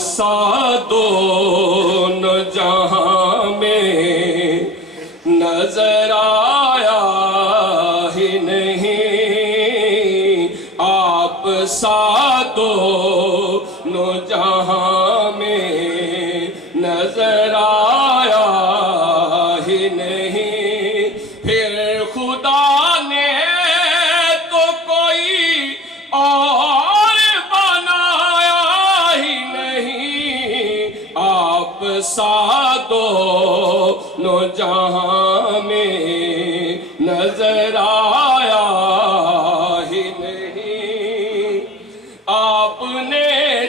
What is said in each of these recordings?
سا دونوں جہاں میں نظر آیا ہی نہیں، آپ سا دونوں جہاں میں نظر آیا ہی نہیں۔ پھر خدا نے تو کوئی اور بنایا ہی نہیں، آپ سا دونوں جہاں میں نظر آیا ہی نہیں۔ آپ نے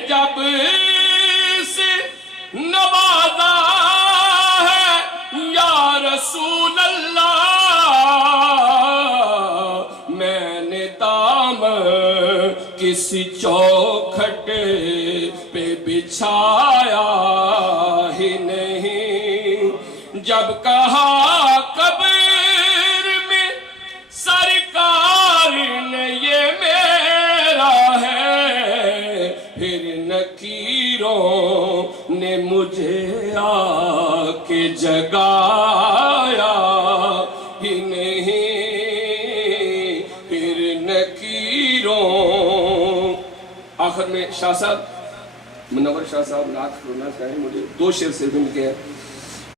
جب سے نوازا ہے یا رسول اللہ، میں نے دامن کسی چوکھٹ پہ بچھایا ہی نہیں۔ جب کہا قبر میں سرکار نے یہ میرا ہے، پھر نکیروں نے مجھے آ کے جگایا ہی نہیں، پھر نکیروں۔ آخر میں شاہ صاحب، منور شاہ صاحب لاکھ رونا چاہیں، مجھے دو شعر سے مل کے